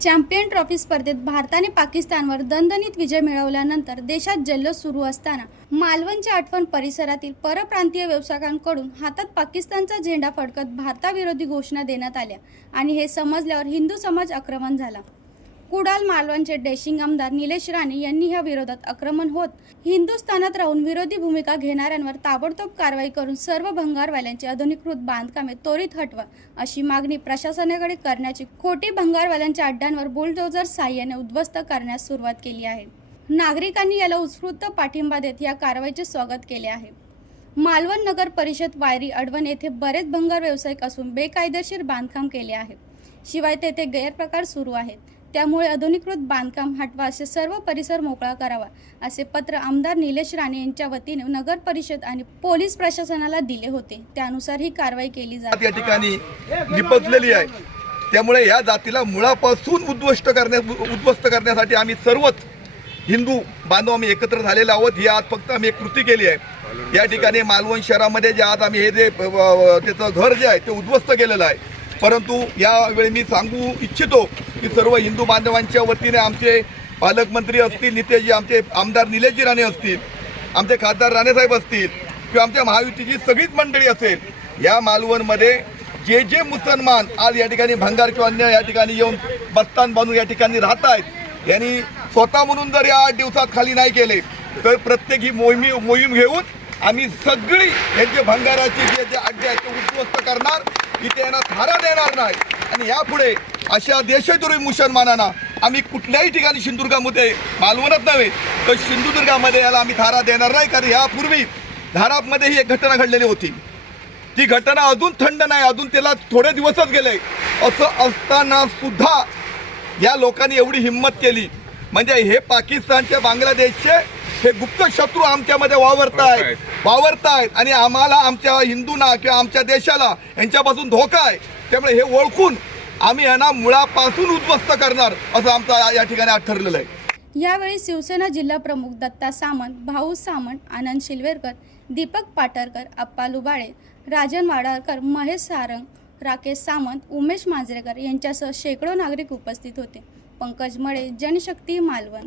Champion trophy स्पर्धेत भारताने पाकिस्तानवर दणदणीत विजय मिळवल्यानंतर देशात जल्लोष सुरू असताना मालवणच्या आठवण परिसरातील परप्रांतीय व्यावसायिकांकडून हातात पाकिस्तानचा झेंडा फडकत भारताविरोधी घोषणा देण्यात आल्या आणि हे समजल्यावर हिंदू समाज आक्रमण झाला. कुडाल मालवणचे डेशिंग आमदार निलेश राणे यांनी ह्या विरोधात आक्रमण होत. हिंदुस्थानात राहून विरोधी भूमिका घेणाऱ्यांवर ताबडतोब कारवाई करून सर्व भंगारवाल्यांची अधुनीकृत बांधकामे त्वरित हटवा अशी मागणी प्रशासनाकडे करण्याची खोटी भंगारवाल्यांच्या अड्ड्यांवर बुलडोजर साह्याने उद्ध्वस्त करण्यास सुरुवात केली आहे. नागरिकांनी याला उत्स्फूर्त पाठिंबा देत या कारवाईचे स्वागत केले आहे. मालवण नगर परिषद वायरी अडवण येथे बरेच भंगार व्यावसायिक असून बेकायदेशीर बांधकाम केले आहे. शिवाय तेथे गैरप्रकार सुरू आहेत. त्यामुळे अधुनीकृत बांधकाम हटवा असे सर्व परिसर मोकळा करावा असे पत्र आमदार निलेश राणे यांच्या वतीने नगर परिषद आणि पोलीस प्रशासनाला दिले होते. त्यानुसार ही कारवाई केली जाते. या ठिकाणी निपजलेली आहे. त्यामुळे या जातीला मुळापासून उद्ध्वस्त करण्या उद्ध्वस्त करण्यासाठी आम्ही सर्वच हिंदू बांधव आम्ही एकत्र झालेलो आहोत. ही आज फक्त आम्ही एक कृती केली आहे. या ठिकाणी मालवण शहरामध्ये जे आज आम्ही हे जे त्याचं घर जे आहे ते उद्ध्वस्त केलेलं आहे. परंतु यावेळी मी सांगू इच्छितो की सर्व हिंदू बांधवांच्या वतीने आमचे पालकमंत्री असतील नितेशजी आमचे आमदार निलेशजी राणे असतील आमचे खासदार राणेसाहेब असतील किंवा आमच्या महायुतीची सगळीच मंडळी असेल या मालवणमध्ये जे जे मुसलमान आज या ठिकाणी भंगार किंवा अन्य या ठिकाणी येऊन बस्तान बांधून या ठिकाणी राहत आहेत यांनी स्वतः म्हणून जर या आठ दिवसात खाली नाही केले तर प्रत्येक ही मोहिमी मोहीम घेऊन आम्ही सगळी यांचे भंगाराचे जे जे अड्डे आहेत ते उद्ध्वस्त करणार. इथे यांना थारा देणार नाही. आणि यापुढे अशा देशद्रोही मुसलमानांना आम्ही कुठल्याही ठिकाणी सिंधुदुर्गामध्ये मालवणच नव्हे तर सिंधुदुर्गामध्ये याला आम्ही थारा देणार नाही कारण यापूर्वी धारापमध्ये ही एक घटना घडलेली होती. ती घटना अजून थंड नाही अजून त्याला थोडे दिवसच गेले. असं असताना सुद्धा या लोकांनी एवढी हिंमत केली. म्हणजे हे पाकिस्तानचे बांगलादेशचे हे गुप्त शत्रू आमच्यामध्ये वावरतायत. वावरतायत. आणि आम्हाला आमच्या हिंदूंना किंवा आमच्या देशाला यांच्यापासून धोका आहे. त्यामुळे हे ओळखून आम्ही यांना मुळापासून उद्ध्वस्त करणार असं आमचं या- या ठिकाणी आज ठरलेलं आहे. यावेळी शिवसेना जिल्हा प्रमुख दत्ता सामंत भाऊ सामंत आनंद शिलवेरकर दीपक पाटरकर अप्पा लुबाळे राजन वाडाळकर महेश सारंग राकेश सामंत उमेश मांजरेकर यांच्यासह शेकडो नागरिक उपस्थित होते. पंकज मळे जनशक्ती मालवण.